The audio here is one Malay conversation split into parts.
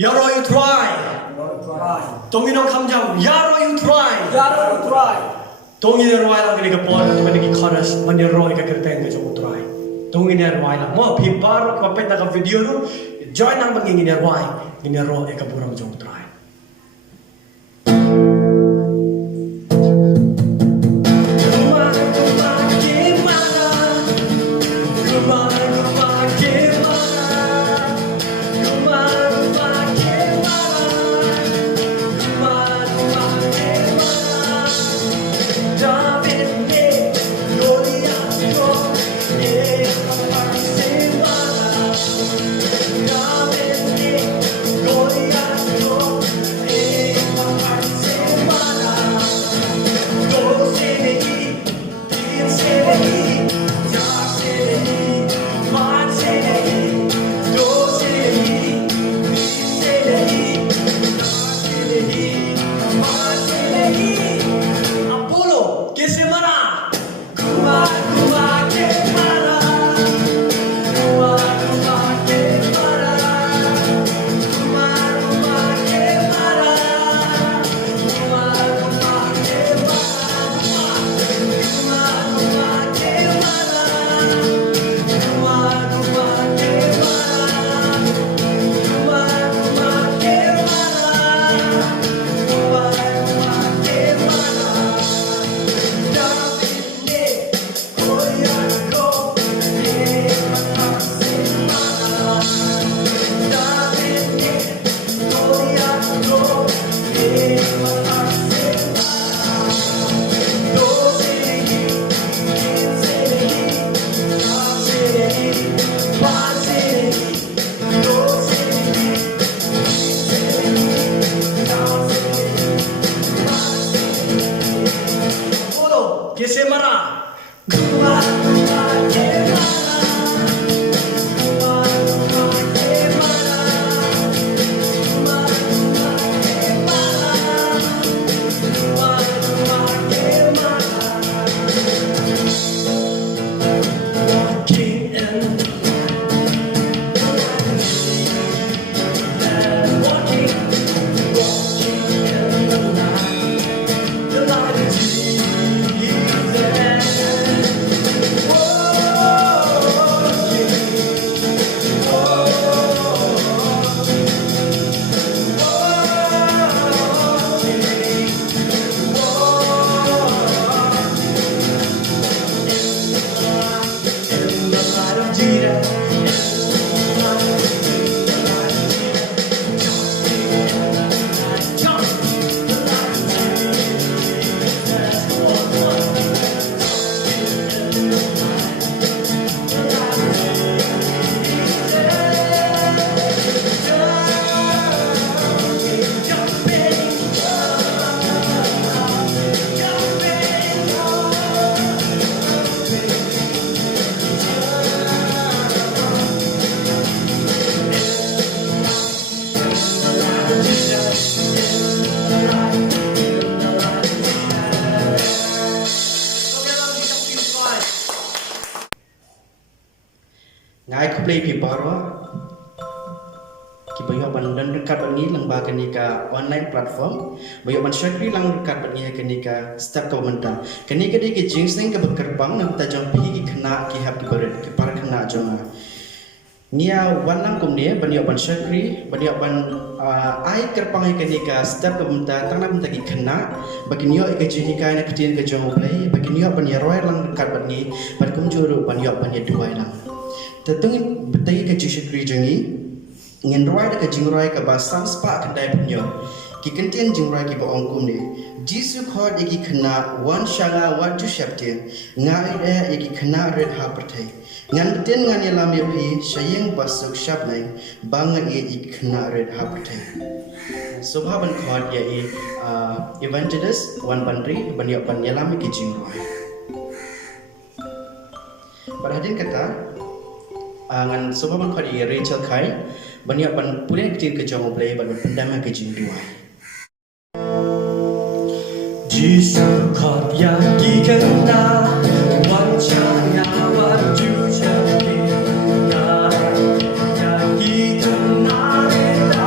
Yaro you try. Tongi no kamjam. Yaro you try. Tongi ne roi lang kini kapon. Tongi ne chorus. Mani roi ka kerteng ka jom try. Tongi ne roi lang. Mo pipar kapet na ka video no. Join nang bangi ne roi. Ini roi ka pura jom try. Play piparo Kiba ban dan dekat bani lang bagan ni ka online platform bayo ban syakri lang dekat bani kini ka step komentar kini ka di jingsing ka bekerbang nang ta jong pi ki khna ki hab ki baret ki par khna jong nia wanang kumne bani ban syakri bani ban ai kerpang kini ka step komentar tang nam ta ki khna bagi nio ka jini ka na kitin ka jong play bagi nio ban ya roy lang dekat bani ban kum juru ban yo ban ya duai lang Tetungin betai ke syakri jengi ngin roi ka jingroi ka ba sam spa kendai punyo ki kentien jingroi ki ba ongkum ni jisu khod ki khna wan shanga wan tu Sheptieng ngai e ki khna red ha perthai ngan ten ngan ya lam pi shayeng basuk shapnai bang ki khna red ha perthai subhaban khod ya evangelist WANBANRI banyak ban ya lam ki jingroi Perhatian kata ngan subhaban khod ya RACHAEL banyak ban pulen kecil ke jong play ban pendama ke jing dua Jisu khot ya ki kana wan cha ya wan ju cha ki ya ya ki kana re da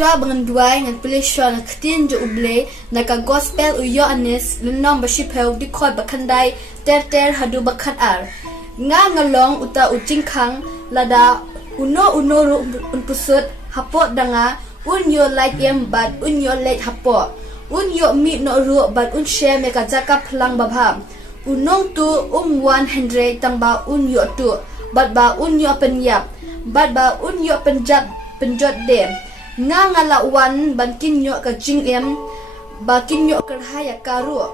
shua bangan duai ngan pele shua na ktin jo uble na ka gospel uyo anis lenong bashipel di khoi bakhandai ter hadu bakhat ar nga ngalong uta ucing khang lada uno ru unpusut hapo danga unyo light em bad unyo light hapo unyo mi no ru bad un share me ka jaka phlang babha unong tu 100 tangba unyo tu bad ba unyo penyap bad ba unyo penjot dem nga ngala wan ban kinyo ka jing em ba kinyo kerhaya karu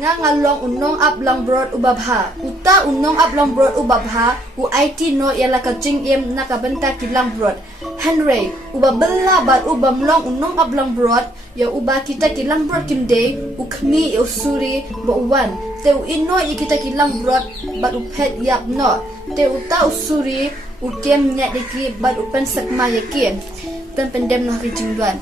nga ngalong unong ablang broad ubabha uta unong ablang broad ubabha u IT no yala ka jing em na ka benta kilang broad Henry ubabella bat ubamlong unong ablang broad ya uba kita kilang broad kimde ukmi usuri bo wan te ino kita kilang broad bat upet yap no te uta usuri ukem nya deki bat upen sakma yakin pendem noh rijingduan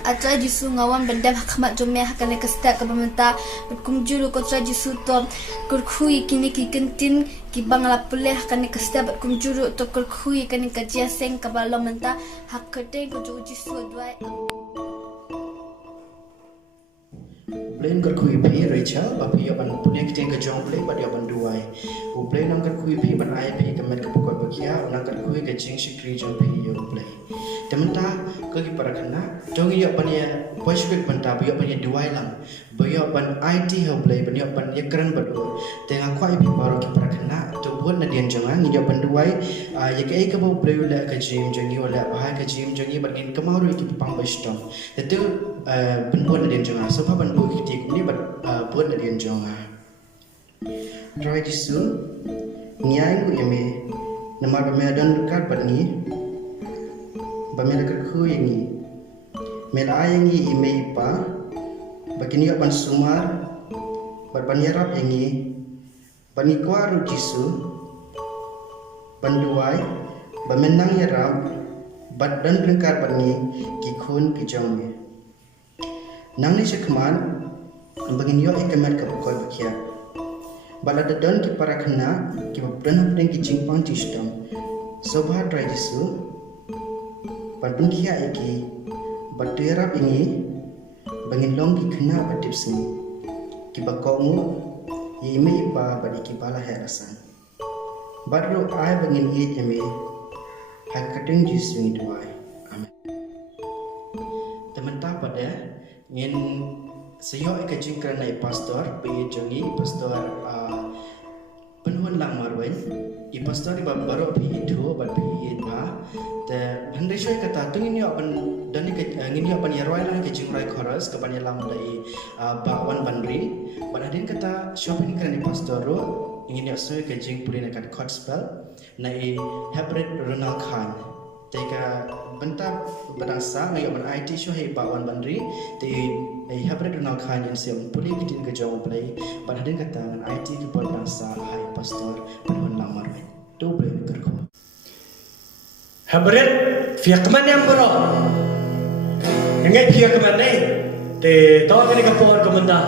Trai jisu ngawan pendem hakmat jome hakane kasta ka pementa kumjuru ko Trai jisu to kurkhui kini ki kentin ki bangla puleh hakane kasta bat kumjuru to kurkhui kani kajia seng ka balong menta hakate ko jisu dwai Plain kurkhui pi Rachel bapi yo ban punya kita ke jong play bad yo ban duai u play nang kurkhui pi ban ai pi kemet ke pokok bakia nang kurkhui ke jing shikri jong pi yo play tementa ke ki parakana jong yo ban ya poishwik banta yo ban ya duai lang yo ban IT ho play ban yo ban ya kran badu tenga khwai pi baro ki parakana to bon na dian jonga ni yo ban duai ya ke ke bo play la ke jim jong yo la ha ke jim jong yo ban in kamaru ki pang bastom itu ban bon na dian jonga so pa ban bo ni buat dari jonga. Trai jisu nyai ku eme nama bamedan dekat bani bamedan ku ini mela ayangi eme ipa bagini apan sumar barbanyarap ini bani kuaru jisu banduai bamenang yarap badan dekat bani kikun kijongme nang ni sekman Bangin yo ikemat ka pokoi bakia bala dadon ki para khna ki babdan apne ki jingpang tistam sobha trai jisu padun kia iki baterap ini bangin long ki khna batip sini ki bakongu yime ipa badi ki bala herasan badro ai bangin ye eme hakating jisu ni duai amen tementa pada ngin Seyo eka jingkran nai pastor pe jongi pastor Pynhunlang Marwein I pastor di baru pi itu bat pi ba te handai shoy kata tu ini apan dan ini apan ya royal ke jingrai chorus ke pan lam dai ba WANBANRI ban adin kata shopping kran ni pastor ro ingin ya soy ke jing pulin akan chord spell nai hybrid RONALD Khan teka benta berasa ngai apan IT show hai ba WANBANRI te hybrid RONALD Khan yang siam pulih kitin ke jawab play pada dengan kata IT ke berasa hai pastor Pynhunlang Marwein tu boleh kerku hybrid fiak man yang bro ngai fiak man ni te tahu kan ke por ke menda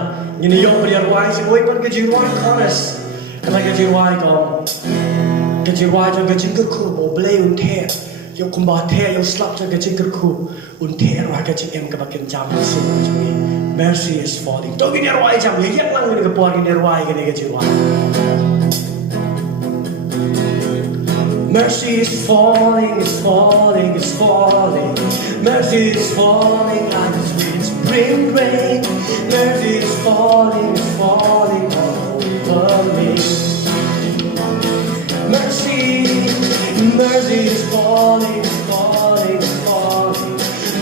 ini yo beriar wai si boy pun ke jiwai chorus kalau ke jiwai kau ke jiwai jo ke jingkerku boleh unter yo kumbathe yo slap jo ke jingkerku unter wa ke jing em ke bakin jam so mercy is falling to gini arwai jam ye yak lang ni ke por gini arwai ke jiwai mercy is falling, it's falling, it's falling. Mercy is falling like a sweet spring rain. Mercy is falling, it's falling all over me. Mercy, mercy is falling, it's falling, it's falling.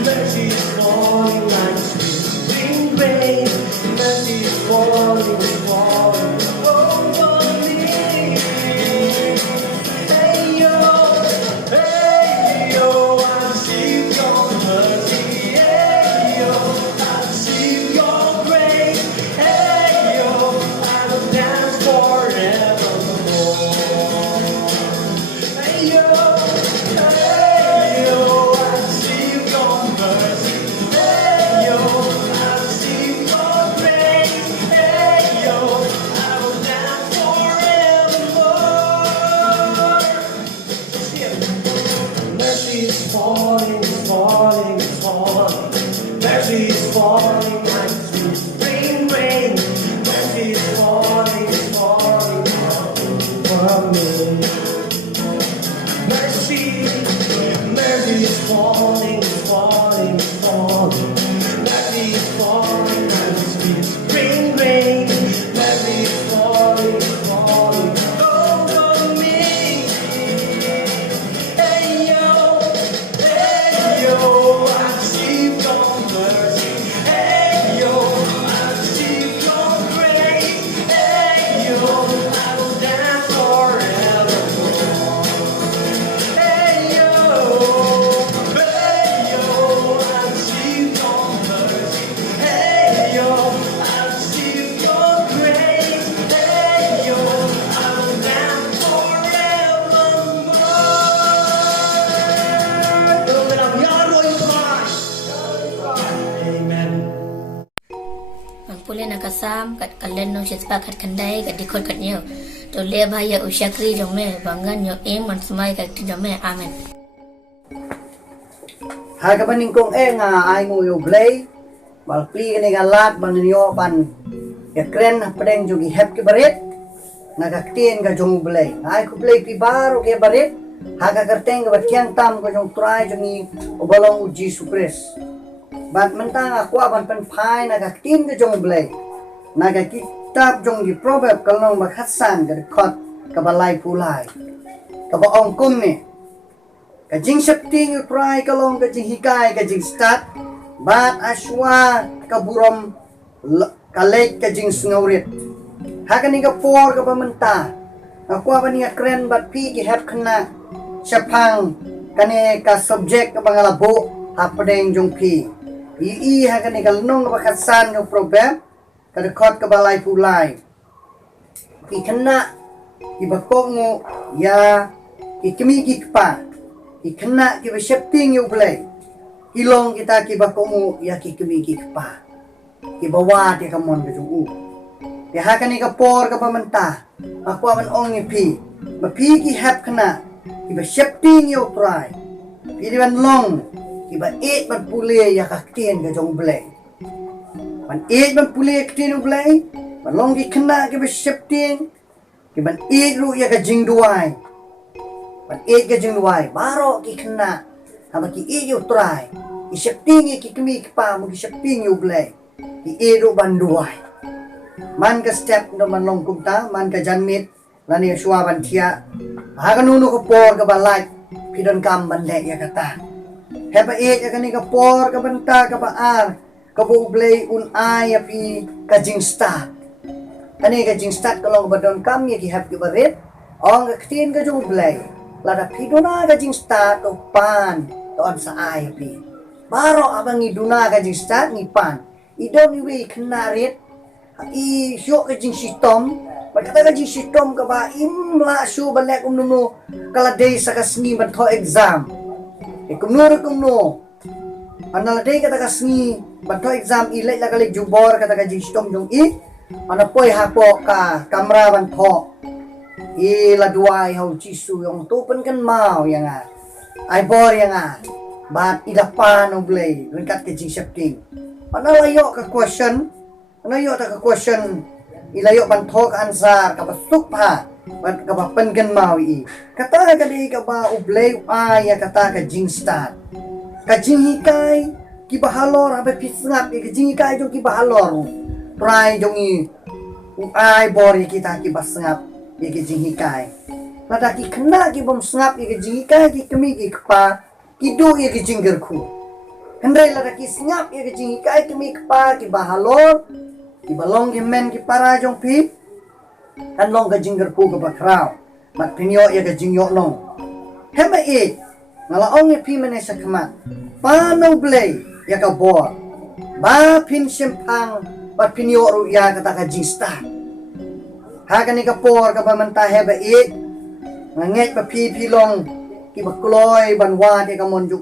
Mercy is falling like a sweet spring rain. Mercy is falling, it's falling. Falling, falling, falling. falling. Mercy is falling like sweet spring rain. Mercy is falling from me. Mercy is falling. Mercy is falling like sweet spring rain. Mercy is falling over me. Hey yo, I receive your mercy. Hey yo, I receive your grace. Hey yo, I will dance forevermore. Hey yo, I receive your mercy. Hey yo, I receive your grace. Hey yo, I will dance forevermore. Amen. Ang puli nakasam kat kalen nong sispa kat kandai kat dikot kat nyo. To le bahaya usyakri jome bangan nyo man semai kat ti jome. Amen. Hai ka baning kong nga ai mo yo blay bal pli ni galat ban niyo pan ya kren padeng jogi hep ke baret nagaktin ga jong blay ai ku blay pi baro ke baret haga kerteng ga bakyang tam ko jong trai jongi obalong uji supres bat mentang aku aban pen phai nagaktin ga jong blay naga kitab jong di proverb kalong bakhasan ga khot ka balai pulai ka ba ong kum ni Kajing Sheptieng yu Trai kalong kajing hikai kajing start bat aswa kaburom kalek kajing snaurit hakan ni por ka pamenta aku apa ni kren bat pi ki hep khna Shepang kane ka subject ka bangalabo hapadeng jong pi i hakan ni kalnong ka bakhasan ka program ka rekod ka balai pulai ki khna ki bakong ya ki kemi ki pa Khynnah kiba Sheptieng yu blay ilong kita kiba komu ya ki kemi ki pa kiba wa ti kamon ka ju ya hakan ni ka por ka pamenta aku aman ong pi ba pi ki hep Khynnah kiba Sheptieng yu Trai pi ban long kiba ban pule ya ka tien ka jong blay ban ban pule ka tien blay ban long ki Khynnah kiba Sheptieng kiban ru ya ka jing duai Ban ke jeng luai baro ki Khynnah hama ki yu Trai ki Sheptieng ki kemi ki pa mo ki Sheptieng yu blay ki ru ban duai man ka step no man long kumta man ka janmit lani shwa ban thia ha ka nunu ko por ka balai pidon kam ban le ya kata heba ya kani ka por ka banta ka baar ka bu blay un ai pi ka jing start ani ka jing start ka long badon kam ya ki hab ki baret ong ka tien ka jung blay lada pidona gajing start o pan on sa ay pi baro abang iduna gajing start ni pan idon iwi Khynnah ret i syok gajing sitom berkata gajing sitom ka ba imla syu balek umnu kala day sa kasni ban tho exam kumno anala day kata kasni ban tho exam ilai la kali jubor kata gajing sitom jong i ana poi hapo ka kamera ban tho la duai hau chisu yang tu pen kan mau yang ai bor yang bat idapan no blay lengkat ke jing Sheptieng mana layo ka question ilayo ban thok answer ka basuk pa bat ka pen kan mau i kata ka di ka ba ublay ai ya kata ka jing start ka jing hikai ki bahalor abe pisngap ka jing hikai jo ki bahalor try jong i ai bor kita ki basngap ki jing hikai lada ki Khynnah ki bom sngap ki jing hikai ki kemi ki pa ki do ki jing gerku hendai lada ki sngap ki jing hikai kemi pa ki bahalor ki balong ki men ki para jong pi kan long ka jing gerku ka bakrao mat pinyo ya ka jing yo long hema ngala ong pi mene sa kama pa no blay ya ka bor ba pin Shepang pat pinyo ru ya ka ta ka jing start hakan ni kapor ka pamanta heba nganget pa pi long ki bakloy banwa ti ka monju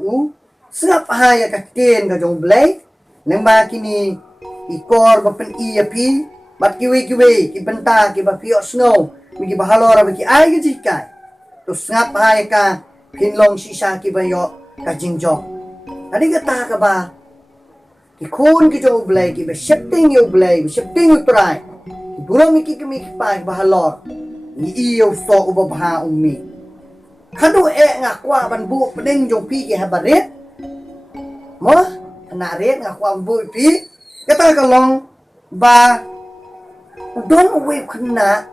sngap haya ka ten ka jong blay lemba kini ikor ba pen pi bat kiwi ki benta ki ba pio snow mi ki bahalora ba ki ay ki jikai to sngap haya ka pinlong sisa ki ba yo ka jingjok adi ka ta ka ba ki khun ki jo blai ki be Sheptieng yo blai Sheptieng yo Trai ki buram ki kami ki pa bahalor ni yo so ubah ummi khadu ngakwa ban bu pedeng jo pi ki habaret mo na ret ngakwa bu pi kata kalong ba don we khna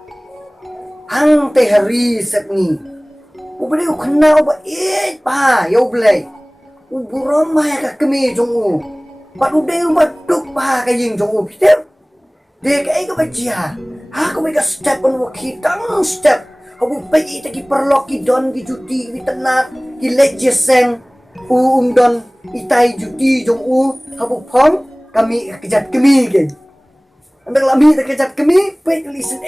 hang te hari sepni ubri khna ba pa yo blai buram ma ka kami jong u ba u de ba tuk pa ka yin jong u pite de ka ka ba jia ha ko ka step on wa ki tang step Habu pagi kita ki perlok ki don ki juti ki tenat ki leje seng don itai juti jong habu pong kami kejat kemi ke. Ambil lami tak kejat kemi pe listen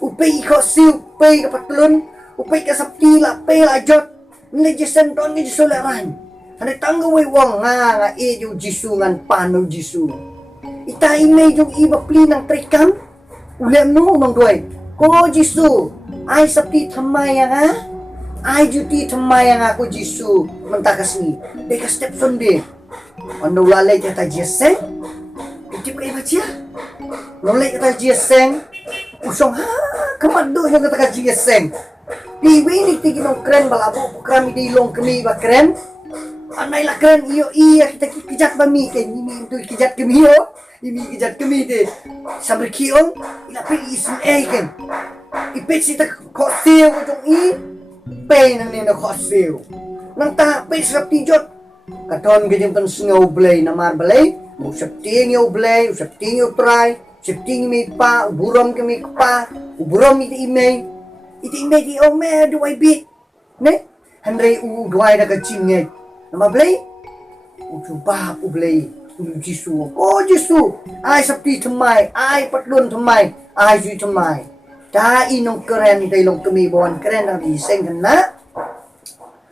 upai ko siu pe ka patlun upai ka sapti la pe la jot leje seng don ki solaran. Ane tanggo we wong nga ju jisu ngan panu jisu. Itai me jong iba pli nang trekam ulem no mang doi. Ko jisu ai sapti thamai nga ai juti thamai nga ko jisu mentakasni deka step sonde ono lale jata jeseng itip kai bacia nolai kata jeseng usong ha kamado yang kata jeseng piwi ni tigi no kren balabo kami di long kemi ba kren anai la kren iyo iya kita kijat bami ke ni tu kijat kemi yo ini kijat kemi de sambil kiong ila pe isin ken ipet sita ko siu jong pe nang ni na ko siu nang ta pe sapti jot katon ge jeng sngau blai na mar blai mo Sheptieng yo blai Sheptieng yo Trai Sheptieng mi pa burom ke mi pa burom ite ime di o me do I bit ne handrei duai da ka chinge na blai ba blai jisu jisu ai sapti thamai ai patlun thamai ai ju thamai ta inong keren dai long kemi bon keren na di seng na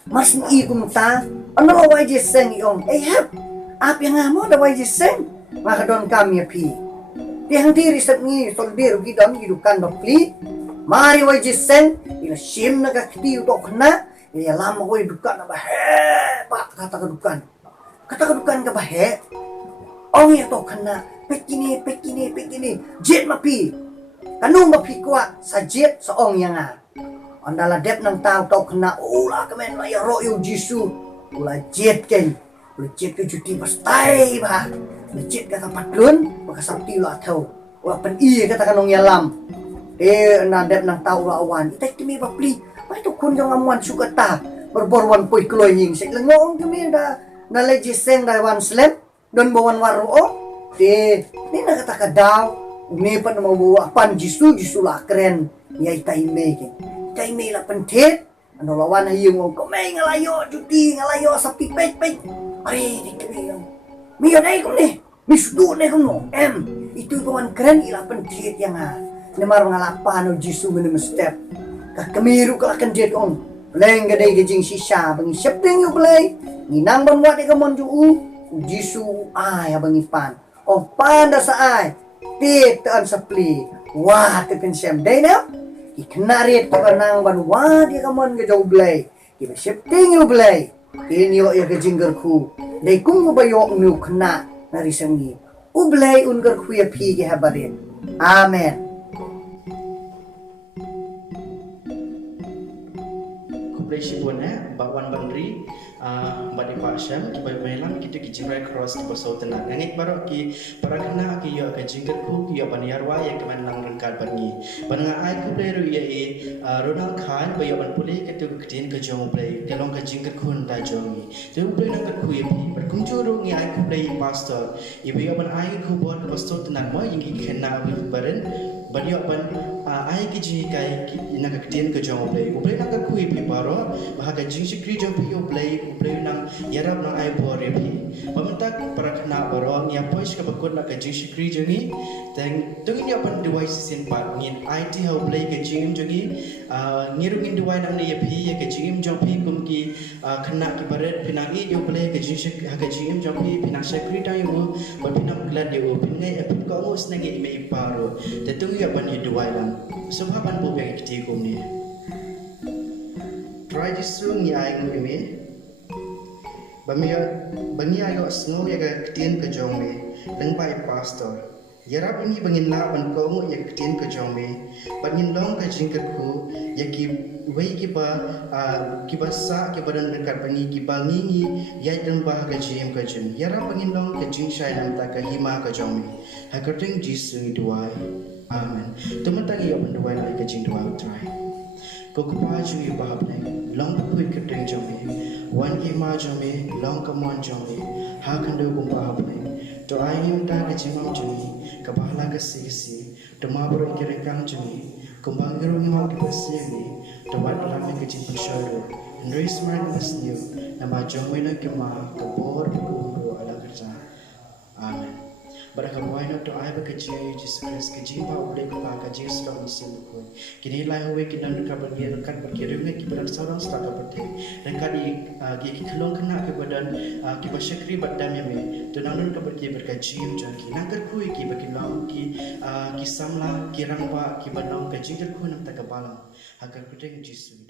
mas ni kumta ano wai je seng yong hap ap yang amo da wai je seng maka don kami api yang diri sep ni solder gidon gidukan bapli mari wai je seng ila SHEM na ka kti to khna ya lama wai dukan na ba he pak kata kedukan ka ba he ong ya to khna pekini jet mapi kanung mapi kuat sajet seong yang andala dep nang tau tau kena ula kemen la ya ro yo jisu ula jet ken ula jet ke juti pastai ba ula jet kata patlun maka sabti ula tau ula pen kata kanong yalam na dep nang tau ula awan itai kimi bapli mai to kun jong amuan sukata berborwan poi kloying sek lengong kimi da na leje seng da wan slem don bawan waro ni na kata kadaw ni pa na mabuwa pan jisu lah keren ya itai me la pentet ano lawan hayung ko may ngalayo juti ngalayo sa pipet ari di kemi mi dai ko ni mi sudu ne ko no itu kawan keren ila pentet yang ne mar ngalapan o jisu ne step ka kemiru ka kan jet on leng gadai gejing sisa bangi Sheptieng yo play ni nang ban wat ka mon ju jisu ai abangi pan o panda sa ai tit an sapli wah tekan SHEM dai na iknarit to nang ban wah dia kamon ke jau blai ki Sheptieng yo blai inyo ya ke jingger ku dai kung bayo nu khna nari sangi ublai ungar khu ya phi ke habarin amen Kuplesi buana WANBANRI badi Pak SHEM ki melang kita ki jingrai cross ki pasau tenang ngit baro ki para kena ki yo ka jingger ku ki yo baniarwa ya keman lang rengkat bangi banga ai ku pleru ya RONALD khan bayo ban puli ke tu ktin ke jong play ke long ka jingger kun ta jongi tu play nang ka ku ya pi berkung juru ngi ai ku play pastor ya bayo ban ai ku bon pastor tenang mo yingi kena bi baren badiyo ban ai ki ji kai ki nang ka ktin ke jong play play nang ka ku ya pi baro bahaga jing sikri jong pi yo play nang yarap nang ai bor ya pi pamantak para kena baro ni apois ka bakut nak ka jing sikri jongi teng tungin ya pan device sin pat ngin IT how play ka jing jongi ngirungin device nang ni ya pi ya ka jing jong pi kum ki kena ki baret pinang i yo play ka jing sik ha ka jing jong pi pinang sikri ta yo ba pinang glad yo pingai apit ko ngos nang i me paro te tung ya pan ya device lang so ha pan bo ya ki kum ni try this sung ni ai ngui me bangi ayo snow ya ga ketien ke jome leng bai pastor yarap ini bangin la ban ko ya ketien ke jome bangin long ka jing ke ku ya ki wei ki ba sa ki badan dekat bangi ki bangi ya dan bah ka jim ke jin yarap bangin long ke jing shai nam ta ka hima ka jome ha ka ting jisu duai amen teman tagi ya banduai lai ka jing duai trai ko ko pa ju yu ba ne long ko ke ting jome wan ki ma jome long ka mon jome ha kan do ko ba ne to ai yum ta ka jimam jome ka ba la ka si to ma bro ki rekang jome ko bang ro ni ma ki pasi ni to ba la me ka jim shodo ndri smart nas new na ma jome na ki ma ka bor ko ro ala ka amen Baraka buai to ai ba ka ji Jesus Christ ka ji ba ule ko pa ka Jesus ro sin ko kini lai howe ki dan ka ba ki kan ba ki ringe ki ba sa sta ka ba te dan ka di ki khlong khna ke badan ki ba shakri ba dam me to nan ka ba ki ba ka ji jo ki na kar khu ki ba ki long ki samla ki rang ba ki ba nong ka ji kar khu nam ta ka ba ha ka ku te Jesus